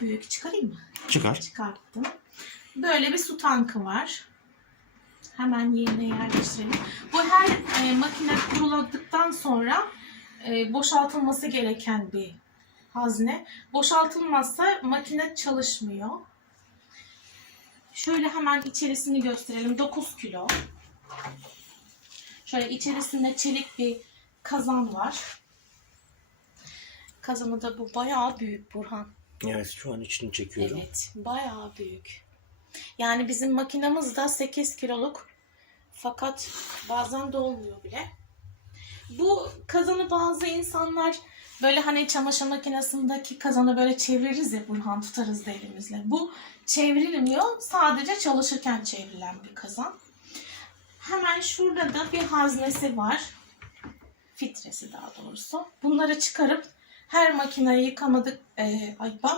büyük. Çıkarayım mı? Çıkar. Çıkarttım. Böyle bir su tankı var. Hemen yerine yerleştirelim. Bu her e, makine kuruladıktan sonra e, boşaltılması gereken bir hazne. Boşaltılmazsa makine çalışmıyor. Şöyle hemen içerisini gösterelim. 9 kilo. Şöyle içerisinde çelik bir kazan var. Kazanı da bu bayağı büyük Burhan. Evet şu an içini çekiyorum. Evet, bayağı büyük. Yani bizim makinamız da 8 kiloluk. Fakat bazen dolmuyor bile. Bu kazanı bazı insanlar böyle hani çamaşır makinesindeki kazanı böyle çeviririz ya Burhan tutarız da elimizle. Bu çevrilmiyor. Sadece çalışırken çevrilen bir kazan. Hemen şurada da bir haznesi var. Filtresi daha doğrusu. Bunları çıkarıp her makineyi yıkamadık. Ee, ay ben